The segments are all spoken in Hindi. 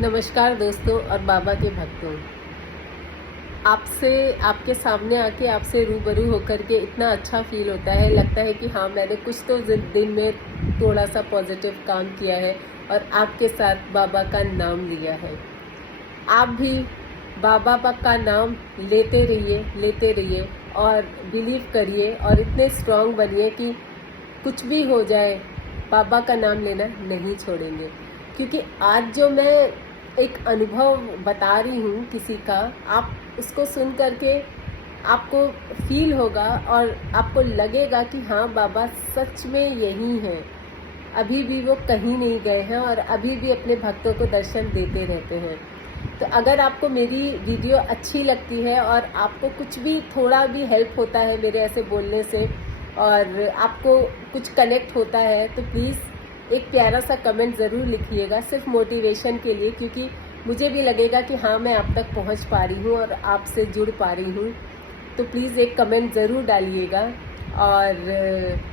नमस्कार दोस्तों और बाबा के भक्तों। आपसे आपके सामने आके आपसे रूबरू होकर के इतना अच्छा फील होता है। लगता है कि हाँ, मैंने कुछ तो दिन में थोड़ा सा पॉजिटिव काम किया है और आपके साथ बाबा का नाम लिया है। आप भी बाबा का नाम लेते रहिए और बिलीव करिए और इतने स्ट्रांग बनिए कि कुछ भी हो जाए बाबा का नाम लेना नहीं छोड़ेंगे। क्योंकि आज जो मैं एक अनुभव बता रही हूँ किसी का, आप उसको सुन करके आपको फील होगा और आपको लगेगा कि हाँ, बाबा सच में यही हैं। अभी भी वो कहीं नहीं गए हैं और अभी भी अपने भक्तों को दर्शन देते रहते हैं। तो अगर आपको मेरी वीडियो अच्छी लगती है और आपको कुछ भी थोड़ा भी हेल्प होता है मेरे ऐसे बोलने से और आपको कुछ कनेक्ट होता है, तो प्लीज़ एक प्यारा सा कमेंट ज़रूर लिखिएगा, सिर्फ मोटिवेशन के लिए, क्योंकि मुझे भी लगेगा कि हाँ, मैं आप तक पहुंच पा रही हूँ और आपसे जुड़ पा रही हूँ। तो प्लीज़ एक कमेंट ज़रूर डालिएगा। और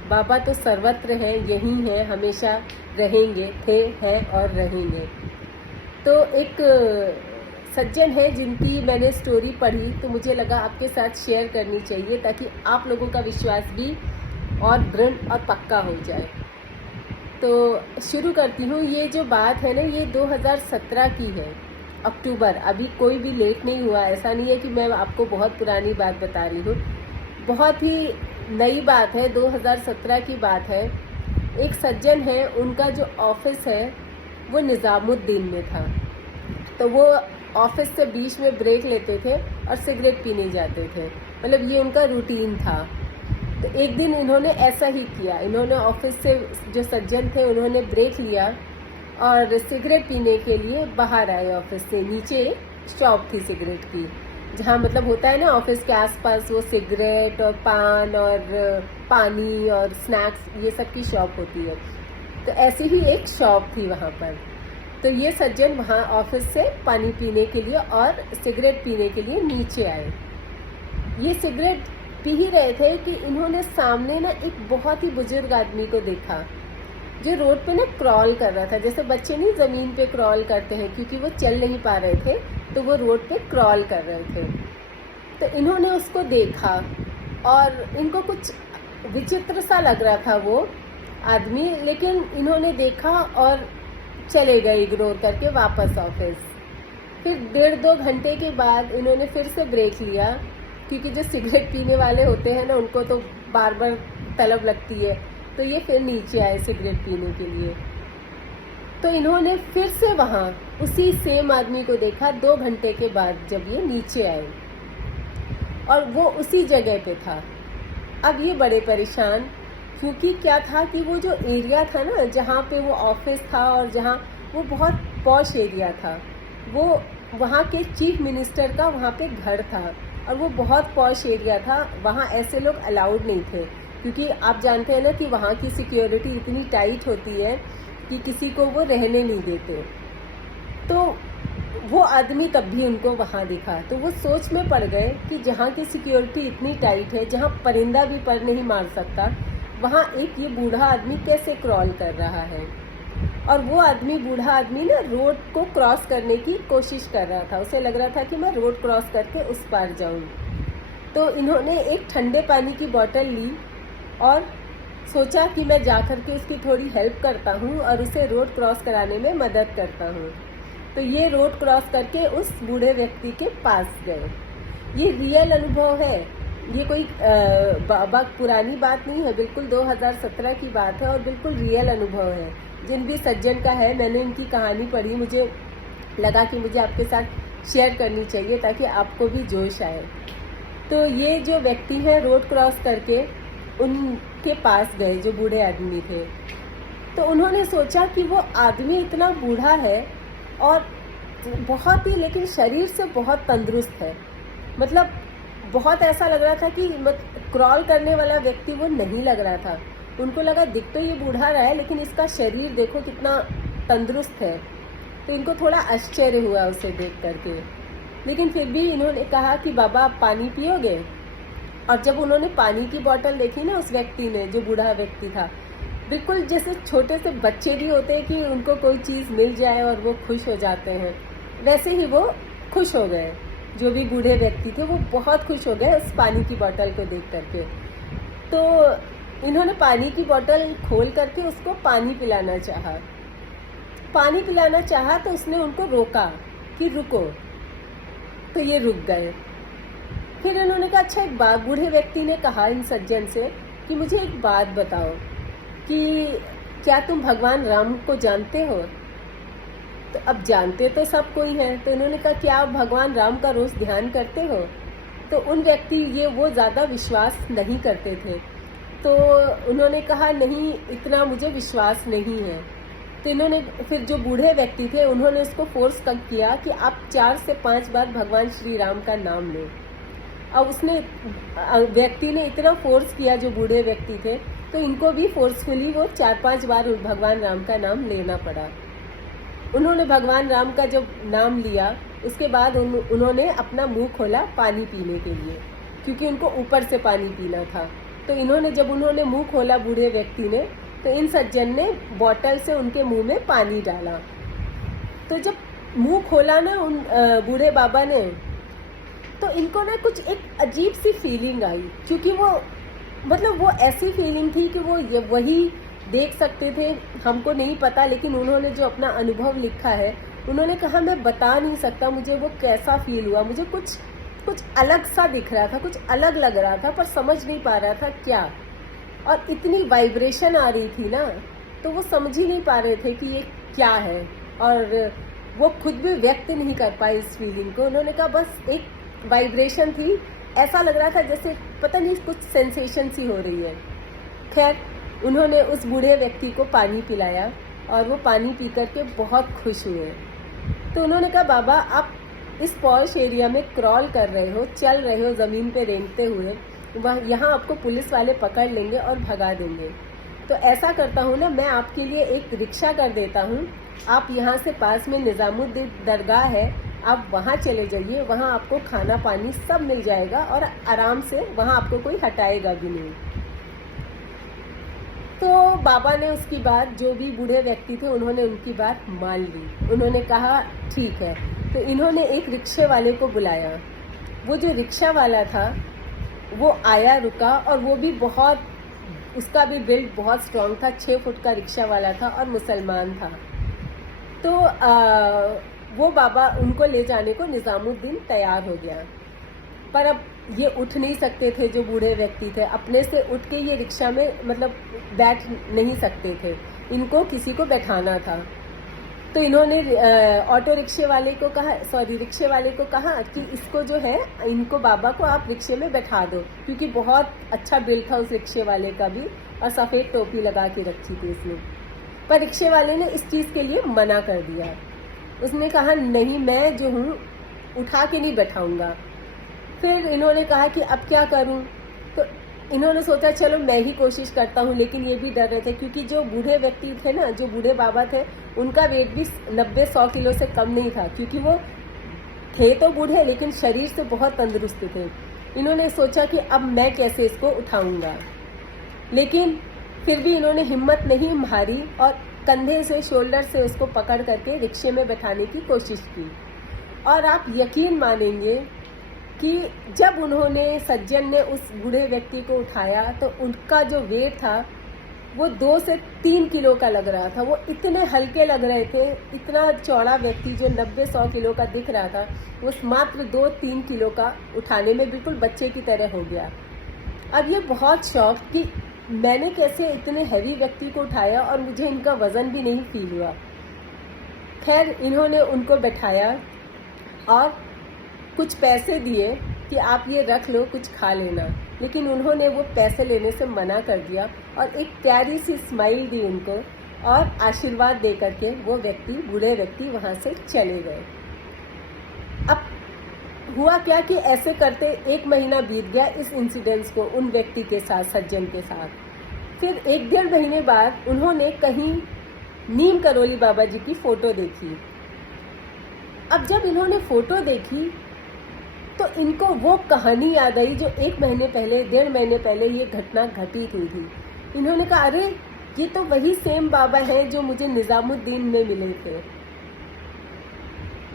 बाबा तो सर्वत्र हैं, यही हैं, हमेशा रहेंगे, थे, हैं और रहेंगे। तो एक सज्जन है जिनकी मैंने स्टोरी पढ़ी, तो मुझे लगा आपके साथ शेयर करनी चाहिए ताकि आप लोगों का विश्वास भी और दृढ़ और पक्का हो जाए। तो शुरू करती हूँ। ये जो बात है ना, ये 2017 की है, अक्टूबर। अभी कोई भी लेट नहीं हुआ, ऐसा नहीं है कि मैं आपको बहुत पुरानी बात बता रही हूँ, बहुत ही नई बात है, 2017 की बात है। एक सज्जन है, उनका जो ऑफिस है वो निज़ामुद्दीन में था। तो वो ऑफिस से बीच में ब्रेक लेते थे और सिगरेट पीने जाते थे, मतलब ये उनका रूटीन था। तो एक दिन इन्होंने ऐसा ही किया। इन्होंने ऑफिस से, जो सज्जन थे, उन्होंने ब्रेक लिया और सिगरेट पीने के लिए बाहर आए ऑफिस से। नीचे शॉप थी सिगरेट की, जहाँ मतलब होता है ना ऑफिस के आसपास वो सिगरेट और पान और पानी और स्नैक्स, ये सब की शॉप होती है। तो ऐसी ही एक शॉप थी वहाँ पर। तो ये सज्जन वहाँ ऑफिस से पानी पीने के लिए और सिगरेट पीने के लिए नीचे आए। ये सिगरेट पी ही रहे थे कि इन्होंने सामने ना एक बहुत ही बुजुर्ग आदमी को देखा, जो रोड पे ना क्रॉल कर रहा था। जैसे बच्चे नहीं ज़मीन पे क्रॉल करते हैं, क्योंकि वो चल नहीं पा रहे थे, तो वो रोड पे क्रॉल कर रहे थे। तो इन्होंने उसको देखा और इनको कुछ विचित्र सा लग रहा था वो आदमी, लेकिन इन्होंने देखा और चले गए इग्नोर करके वापस ऑफिस। फिर 1.5-2 घंटे के बाद इन्होंने फिर से ब्रेक लिया, क्योंकि जो सिगरेट पीने वाले होते हैं ना, उनको तो बार बार तलब लगती है। तो ये फिर नीचे आए सिगरेट पीने के लिए। तो इन्होंने फिर से वहाँ उसी सेम आदमी को देखा 2 घंटे के बाद, जब ये नीचे आए और वो उसी जगह पे था। अब ये बड़े परेशान, क्योंकि क्या था कि वो जो एरिया था ना, जहाँ पे वो ऑफिस था और जहाँ वो बहुत पॉश एरिया था, वो वहाँ के चीफ मिनिस्टर का वहाँ पे घर था और वो बहुत पॉश एरिया था। वहाँ ऐसे लोग अलाउड नहीं थे, क्योंकि आप जानते हैं ना कि वहाँ की सिक्योरिटी इतनी टाइट होती है कि किसी को वो रहने नहीं देते। तो वो आदमी तब भी उनको वहाँ दिखा, तो वो सोच में पड़ गए कि जहाँ की सिक्योरिटी इतनी टाइट है, जहाँ परिंदा भी पर नहीं मार सकता, वहाँ एक ये बूढ़ा आदमी कैसे क्रॉल कर रहा है। और वो आदमी, बूढ़ा आदमी ना, रोड को क्रॉस करने की कोशिश कर रहा था। उसे लग रहा था कि मैं रोड क्रॉस करके उस पार जाऊं। तो इन्होंने एक ठंडे पानी की बोतल ली और सोचा कि मैं जा कर के उसकी थोड़ी हेल्प करता हूँ और उसे रोड क्रॉस कराने में मदद करता हूँ। तो ये रोड क्रॉस करके उस बूढ़े व्यक्ति के पास गए। ये रियल अनुभव है, ये कोई पुरानी बात नहीं है, बिल्कुल 2017 की बात है और बिल्कुल रियल अनुभव है। जिन भी सज्जन का है, मैंने इनकी कहानी पढ़ी, मुझे लगा कि मुझे आपके साथ शेयर करनी चाहिए ताकि आपको भी जोश आए। तो ये जो व्यक्ति है, रोड क्रॉस करके उनके पास गए, जो बूढ़े आदमी थे। तो उन्होंने सोचा कि वो आदमी इतना बूढ़ा है और बहुत ही, लेकिन शरीर से बहुत तंदुरुस्त है। मतलब बहुत ऐसा लग रहा था कि क्रॉल करने वाला व्यक्ति वो नहीं लग रहा था। उनको लगा दिख तो ये बूढ़ा रहा है, लेकिन इसका शरीर देखो कितना तंदुरुस्त है। तो इनको थोड़ा आश्चर्य हुआ उसे देख करके, लेकिन फिर भी इन्होंने कहा कि बाबा आप पानी पियोगे। और जब उन्होंने पानी की बोतल देखी ना उस व्यक्ति ने, जो बूढ़ा व्यक्ति था, बिल्कुल जैसे छोटे से बच्चे भी होते हैं कि उनको कोई चीज़ मिल जाए और वो खुश हो जाते हैं, वैसे ही वो खुश हो गए। जो भी बूढ़े व्यक्ति थे वो बहुत खुश हो गए उस पानी की बोतल को देख करके। तो इन्होंने पानी की बोतल खोल करके उसको पानी पिलाना चाहा। पानी पिलाना चाहा तो उसने उनको रोका कि रुको, तो ये रुक गए। फिर इन्होंने कहा अच्छा एक बात, बूढ़े व्यक्ति ने कहा इन सज्जन से कि मुझे एक बात बताओ कि क्या तुम भगवान राम को जानते हो? तो अब जानते तो सब कोई है, तो इन्होंने कहा क्या आप भगवान राम का रोज ध्यान करते हो? तो उन व्यक्ति ये वो ज़्यादा विश्वास नहीं करते थे, तो उन्होंने कहा नहीं, इतना मुझे विश्वास नहीं है। तो इन्होंने फिर जो बूढ़े व्यक्ति थे उन्होंने उसको फोर्स किया कि आप 4 से 5 बार भगवान श्री राम का नाम लें। अब उसने व्यक्ति ने इतना फोर्स किया, जो बूढ़े व्यक्ति थे, तो इनको भी फोर्सफुली वो 4-5 बार भगवान राम का नाम लेना पड़ा। उन्होंने भगवान राम का जब नाम लिया उसके बाद उन्होंने अपना मुंह खोला पानी पीने के लिए, क्योंकि उनको ऊपर से पानी पीना था। तो जब उन्होंने मुंह खोला बूढ़े व्यक्ति ने, तो इन सज्जन ने बोतल से उनके मुंह में पानी डाला। तो जब मुंह खोला ना उन बूढ़े बाबा ने, तो इनको ना कुछ एक अजीब सी फीलिंग आई, क्योंकि वो मतलब वो ऐसी फीलिंग थी कि वो वही देख सकते थे, हमको नहीं पता, लेकिन उन्होंने जो अपना अनुभव लिखा है, उन्होंने कहा मैं बता नहीं सकता मुझे वो कैसा फील हुआ। मुझे कुछ अलग सा दिख रहा था, कुछ अलग लग रहा था, पर समझ नहीं पा रहा था क्या। और इतनी वाइब्रेशन आ रही थी ना, तो वो समझ ही नहीं पा रहे थे कि ये क्या है, और वो खुद भी व्यक्त नहीं कर पाए इस फीलिंग को। उन्होंने कहा बस एक वाइब्रेशन थी, ऐसा लग रहा था जैसे पता नहीं कुछ सेंसेशन सी हो रही है। खैर उन्होंने उस बूढ़े व्यक्ति को पानी पिलाया और वो पानी पी करके बहुत खुश हुए। तो उन्होंने कहा बाबा आप इस पॉश एरिया में क्रॉल कर रहे हो, चल रहे हो ज़मीन पे रेंगते हुए, यहाँ आपको पुलिस वाले पकड़ लेंगे और भगा देंगे। तो ऐसा करता हूँ ना, मैं आपके लिए एक रिक्शा कर देता हूँ, आप यहाँ से पास में निज़ामुद्दीन दरगाह है, आप वहाँ चले जाइए, वहाँ आपको खाना पानी सब मिल जाएगा और आराम से वहाँ आपको कोई हटाएगा भी नहीं। तो बाबा ने उसकी बात, जो भी बूढ़े व्यक्ति थे उन्होंने उनकी बात मान ली। उन्होंने कहा ठीक है। तो इन्होंने एक रिक्शे वाले को बुलाया। वो जो रिक्शा वाला था वो आया, रुका, और वो भी बहुत, उसका भी बिल्ड बहुत स्ट्रांग था, 6 फुट का रिक्शा वाला था और मुसलमान था। तो वो बाबा उनको ले जाने को निज़ामुद्दीन तैयार हो गया, पर अब ये उठ नहीं सकते थे। जो बूढ़े व्यक्ति थे अपने से उठ के ये रिक्शा में मतलब बैठ नहीं सकते थे, इनको किसी को बैठाना था। तो इन्होंने ऑटो रिक्शे वाले को कहा कि इसको जो है, इनको बाबा को आप रिक्शे में बैठा दो, क्योंकि बहुत अच्छा बिल था उस रिक्शे वाले का भी, और सफ़ेद टोपी लगा के रखी थी उसने। पर रिक्शे वाले ने इस चीज़ के लिए मना कर दिया। उसने कहा नहीं, मैं जो हूँ उठा के नहीं बैठाऊंगा। फिर इन्होंने कहा कि अब क्या करूं? तो इन्होंने सोचा चलो मैं ही कोशिश करता हूं, लेकिन ये भी डर रहे थे क्योंकि जो बूढ़े व्यक्ति थे ना, जो बूढ़े बाबा थे, उनका वेट भी 90-100 किलो से कम नहीं था, क्योंकि वो थे तो बूढ़े लेकिन शरीर से बहुत तंदुरुस्त थे। इन्होंने सोचा कि अब मैं कैसे इसको उठाऊंगा, लेकिन फिर भी इन्होंने हिम्मत नहीं हारी और कंधे से, शोल्डर से उसको पकड़ करके रिक्शे में बैठाने की कोशिश की। और आप यकीन मानेंगे कि जब उन्होंने, सज्जन ने उस बूढ़े व्यक्ति को उठाया, तो उनका जो वेट था वो 2 से 3 किलो का लग रहा था। वो इतने हल्के लग रहे थे, इतना चौड़ा व्यक्ति जो 90-100 किलो का दिख रहा था, वो मात्र 2-3 किलो का उठाने में बिल्कुल बच्चे की तरह हो गया। अब ये बहुत शौक कि मैंने कैसे इतने हैवी व्यक्ति को उठाया और मुझे इनका वज़न भी नहीं फील हुआ। खैर इन्होंने उनको बैठाया और कुछ पैसे दिए कि आप ये रख लो, कुछ खा लेना, लेकिन उन्होंने वो पैसे लेने से मना कर दिया और एक प्यारी सी स्माइल दी उनको और आशीर्वाद दे करके वो व्यक्ति, बूढ़े व्यक्ति वहाँ से चले गए। अब हुआ क्या कि ऐसे करते 1 महीना बीत गया इस इंसिडेंट्स को उन व्यक्ति के साथ, सज्जन के साथ। फिर 1-1.5 महीने बाद उन्होंने कहीं नीम करोली बाबा जी की फ़ोटो देखी। अब जब इन्होंने फ़ोटो देखी तो इनको वो कहानी याद आई जो 1 महीने पहले, 1.5 महीने पहले ये घटना घटित हुई थी। इन्होंने कहा अरे ये तो वही सेम बाबा हैं जो मुझे निजामुद्दीन में मिले थे।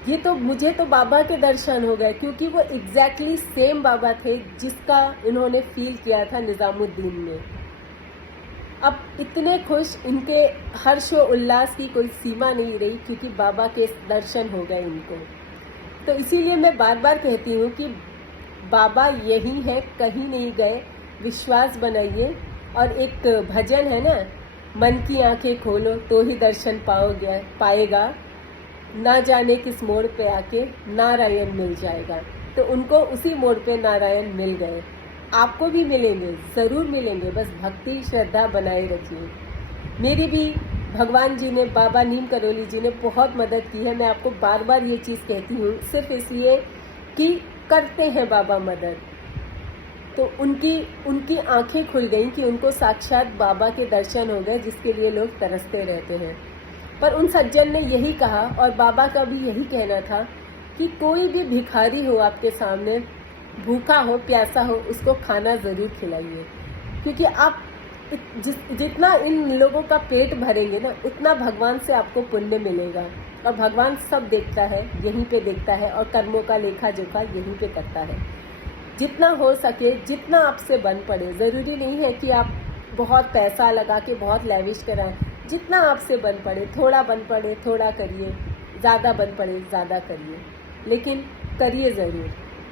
ये तो मुझे तो बाबा के दर्शन हो गए, क्योंकि वो एग्जैक्टली सेम बाबा थे जिसका इन्होंने फील किया था निजामुद्दीन में। अब इतने खुश, इनके हर्ष और उल्लास की कोई सीमा नहीं रही, क्योंकि बाबा के दर्शन हो गए इनको। तो इसीलिए मैं बार बार कहती हूँ कि बाबा यही है, कहीं नहीं गए, विश्वास बनाइए। और एक भजन है ना, मन की आंखें खोलो तो ही दर्शन पाएगा, ना जाने किस मोड़ पे आके नारायण मिल जाएगा। तो उनको उसी मोड़ पे नारायण मिल गए, आपको भी मिलेंगे, ज़रूर मिलेंगे, बस भक्ति श्रद्धा बनाए रखिए। मेरी भी भगवान जी ने, बाबा नीम करौली जी ने बहुत मदद की है। मैं आपको बार बार ये चीज़ कहती हूँ सिर्फ इसलिए कि करते हैं बाबा मदद। तो उनकी आंखें खुल गईं कि उनको साक्षात बाबा के दर्शन हो गए, जिसके लिए लोग तरसते रहते हैं। पर उन सज्जन ने यही कहा, और बाबा का भी यही कहना था, कि कोई भी भिखारी हो आपके सामने, भूखा हो प्यासा हो, उसको खाना ज़रूर खिलाइए। क्योंकि आप जितना इन लोगों का पेट भरेंगे ना, उतना भगवान से आपको पुण्य मिलेगा। और भगवान सब देखता है, यहीं पे देखता है, और कर्मों का लेखा जोखा यहीं पे करता है। जितना हो सके, जितना आपसे बन पड़े, ज़रूरी नहीं है कि आप बहुत पैसा लगा के बहुत लैविश कराएं। जितना आपसे बन पड़े, थोड़ा बन पड़े थोड़ा करिए, ज़्यादा बन पड़े ज़्यादा करिए, लेकिन करिए ज़रूर।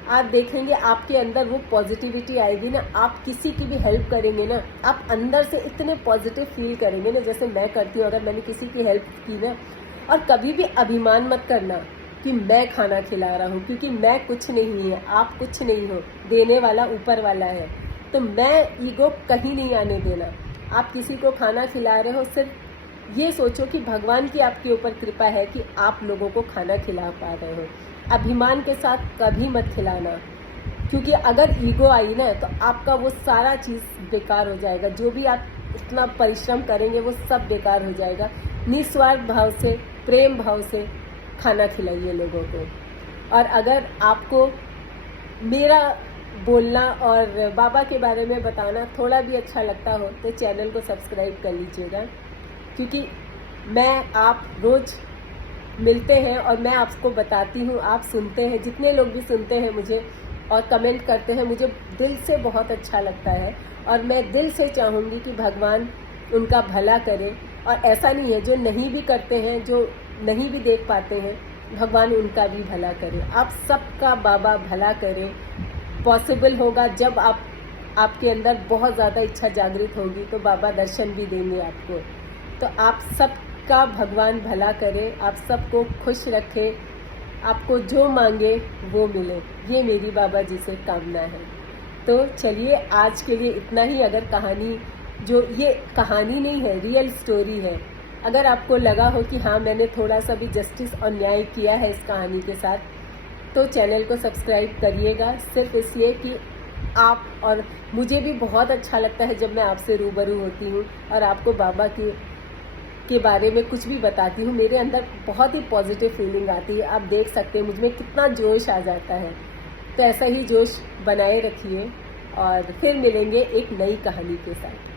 आप देखेंगे आपके अंदर वो पॉजिटिविटी आएगी ना। आप किसी की भी हेल्प करेंगे ना, आप अंदर से इतने पॉजिटिव फील करेंगे ना, जैसे मैं करती हूँ। अगर मैंने किसी की हेल्प की ना, और कभी भी अभिमान मत करना कि मैं खाना खिला रहा हूँ, क्योंकि मैं कुछ नहीं है, आप कुछ नहीं हो, देने वाला ऊपर वाला है। तो मैं ईगो कहीं नहीं आने देना। आप किसी को खाना खिला रहे हो, सिर्फ ये सोचो कि भगवान की आपके ऊपर कृपा है कि आप लोगों को खाना खिला पा रहे हो। अभिमान के साथ कभी मत खिलाना, क्योंकि अगर ईगो आई ना, तो आपका वो सारा चीज़ बेकार हो जाएगा। जो भी आप इतना परिश्रम करेंगे वो सब बेकार हो जाएगा। निस्वार्थ भाव से, प्रेम भाव से खाना खिलाइए लोगों को। और अगर आपको मेरा बोलना और बाबा के बारे में बताना थोड़ा भी अच्छा लगता हो, तो चैनल को सब्सक्राइब कर लीजिएगा, क्योंकि आप रोज़ मिलते हैं और मैं आपको बताती हूँ, आप सुनते हैं, जितने लोग भी सुनते हैं मुझे और कमेंट करते हैं, मुझे दिल से बहुत अच्छा लगता है। और मैं दिल से चाहूँगी कि भगवान उनका भला करे। और ऐसा नहीं है, जो नहीं भी करते हैं, जो नहीं भी देख पाते हैं, भगवान उनका भी भला करे। आप सबका बाबा भला करे। पॉसिबल होगा जब आपके अंदर बहुत ज़्यादा इच्छा जागृत होगी, तो बाबा दर्शन भी देंगे आपको। तो आप सबका भगवान भला करे, आप सबको खुश रखे, आपको जो मांगे वो मिले, ये मेरी बाबा जी से कामना है। तो चलिए, आज के लिए इतना ही। अगर कहानी, जो ये कहानी नहीं है, रियल स्टोरी है, अगर आपको लगा हो कि हाँ मैंने थोड़ा सा भी जस्टिस और न्याय किया है इस कहानी के साथ, तो चैनल को सब्सक्राइब करिएगा। सिर्फ इसलिए कि आप, और मुझे भी बहुत अच्छा लगता है जब मैं आपसे रूबरू होती हूँ और आपको बाबा के बारे में कुछ भी बताती हूँ, मेरे अंदर बहुत ही पॉजिटिव फीलिंग आती है। आप देख सकते हैं मुझ में कितना जोश आ जाता है। तो ऐसा ही जोश बनाए रखिए, और फिर मिलेंगे एक नई कहानी के साथ।